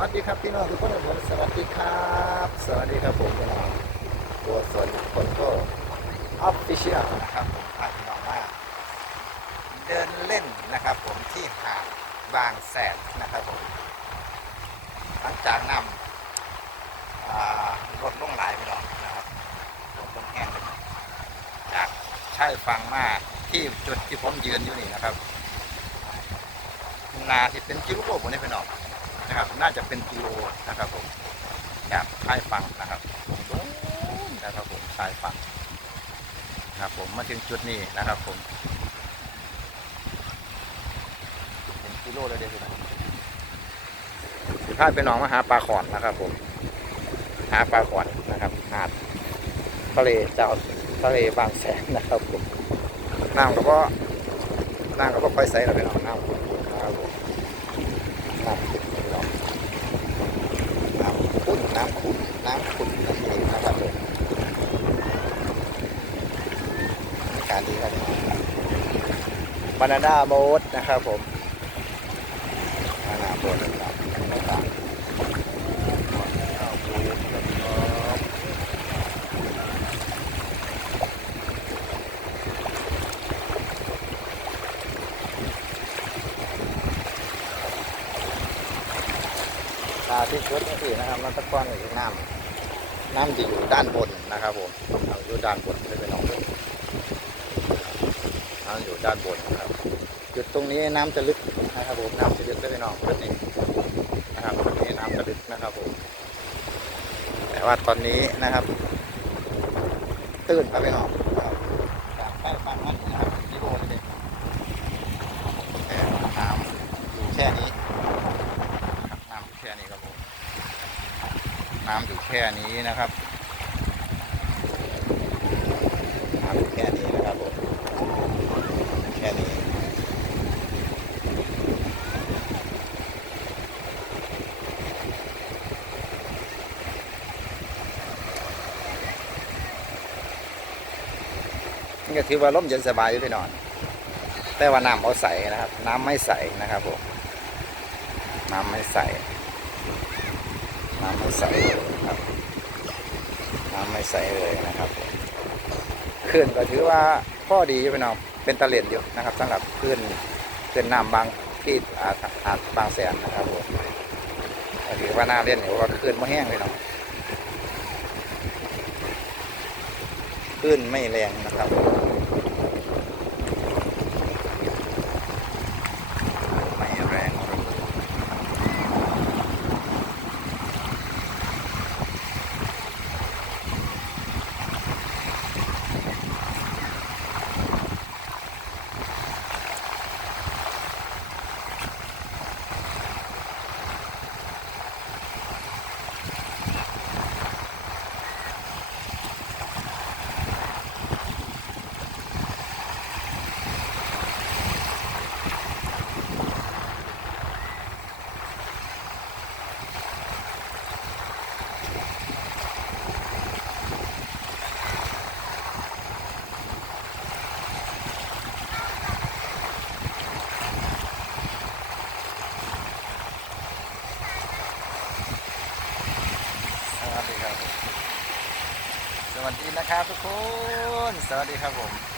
วัสดีครับพี่น้องทุกคนผมสวัสดีครับ สวัสดีครับผมพี่น้องตัวส่วนคนก็ออฟฟิเชียลนะครับพาพี่น้องมาเดินเล่นนะครับผมที่หาดบางแสนนะครับผมหลังจากนำรถลงหลายพี่น้องนะครับลงตรงแห้งเลยจากชายฝั่งมาที่จุดที่ผมยืนอยู่นี่นะครับนาที่เป็นกิโลผมนี่พี่น้อง นะครับน่าจะเป็นกิโลนะครับผมจากชายฝั่งนะครับโน้นนะครับผมชายฝั่งนะครับผมมาถึงจุดนี้นะครับผมเป็นกิโลเลยเดียวพี่น้องพาไปน้องมาหาปลาขอนนะครับผมหาปลาขอนนะครับหาดทะเลเจ้าทะเลบางแสนนะครับผมน้ำก็บ่น้ำก็บ่ค่อยใสหรอกพี่น้องน้ำนะครับผมน้ำขุ่นพี่น้อง น้ำขุ่ น้ำขุ่นน้ำขุ่นนั่นเองนะครับผมการดีครับบานาน่าโมดนะครับผมบานาน่าโมดนะครับต่างตาที่ชุดนี่นะครับมันตะกอนอยู่น้ำน้ำจะอยู่ด้านบนนะครับผมเอาอยู่ด้านบนไม่เป็นน้องเลยน้ำอยู่ด้านบนนะครับ จุดตรงนี้น้ำจะลึกนะครับผมน้ำจะลึกได้ไปน้องจุดนี้นะครับจุดนี้น้ำจะลึกนะครับผมแต่ว่าตอนนี้นะครับ ตื้นครับพี่น้องครับจากใต้ฝั่งนั้นนะครับกิโลเลยเด็กแต่น้ำอยู่แค่นี้นะครับน้ำอยู่แค่นี้ครับผม น้ำอยู่แค่นี้นะครับน้ำอยู่แค่นี้นะครับผมแค่นี้นี่ก็ถือว่าร่มเย็นสบายอยู่พี่นอน แต่ว่าน้ำเอาใสนะครับ น้ำไม่ใสนะครับผมน้ำไม่ใส น้ำไม่ใสเลยครับน้ำไม่ใสเลยนะครับผมคลื่นก็ถือว่าข้อดีอยู่พี่น้องเป็นตะเลียนอยู่นะครับสำหรับคลื่นคลื่นน้ำบางที่อาจอาจบางแสนนะครับผมถือว่าน่าเล่นอยู่ว่าคลื่นไม่แห้งพี่น้องคลื่นไม่แรงนะครับ ไม่แรงสวัสดีครับ สวัสดีนะครับทุกคน สวัสดีครับผม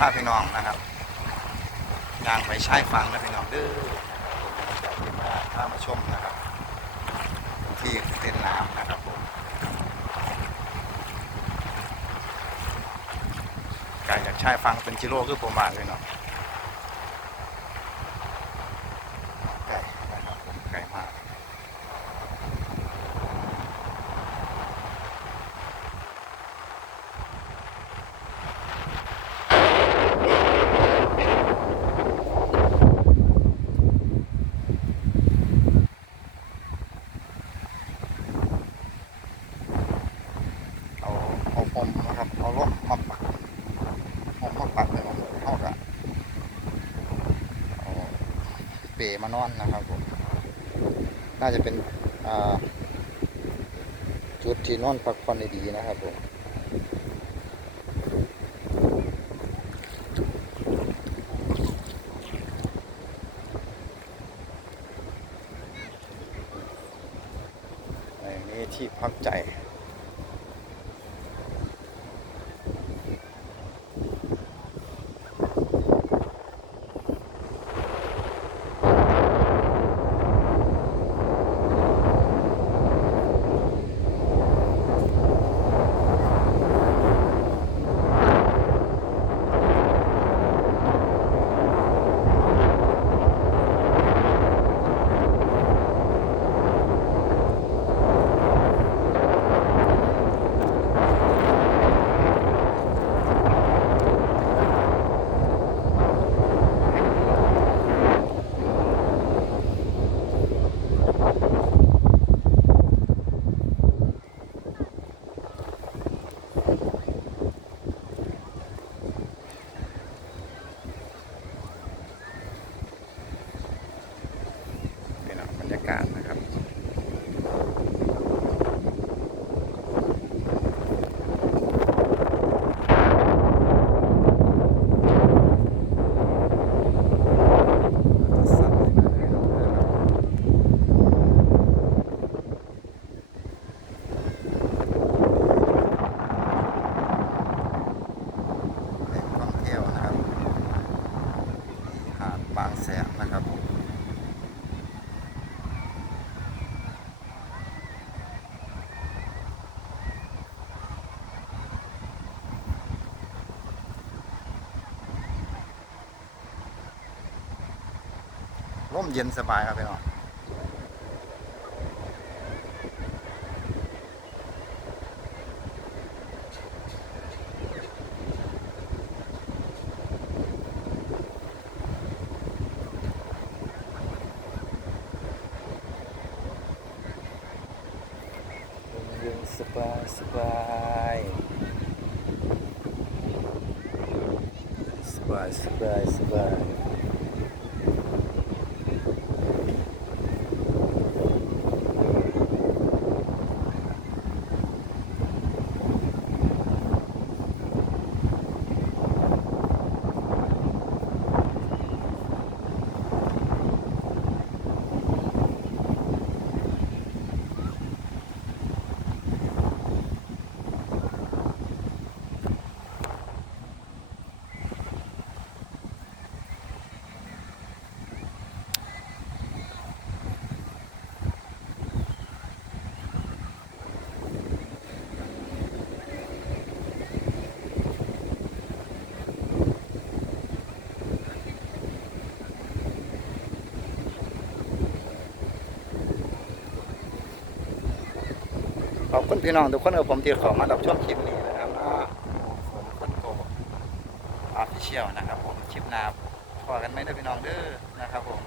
พาพี่น้องนะครับยางไปใช้ฟังนะพี่น้องเด้อผมจะพามาชมนะครับ ที่เต้นน้ำนะครับผมการอยากใช้ฟังเป็นจิโร่คือผมมาวยเนาะ เปรมานอนนะครับผมน่าจะเป็นจุดที่นอนพักผ่อนได้ดีนะครับผม ในนี้ที่พักใจ นี่นะบรรยา กาศนะครับ แหล่งท่องเที่ยวนะครับหาดบางแสนนะครับผม ร่ มเย็นสบายครับพี่น้องร่มเย็นสบายสบายสบายสบายสบาย ขอบคุณพี่น้องทุกคนกับผมที่ขอมารับชมคลิปนี้นะครับนะผมคนโกออฟฟิเชียลนะครับผมคลิปหน้าพอกันไหมเด้พี่น้องเด้อนะครับผม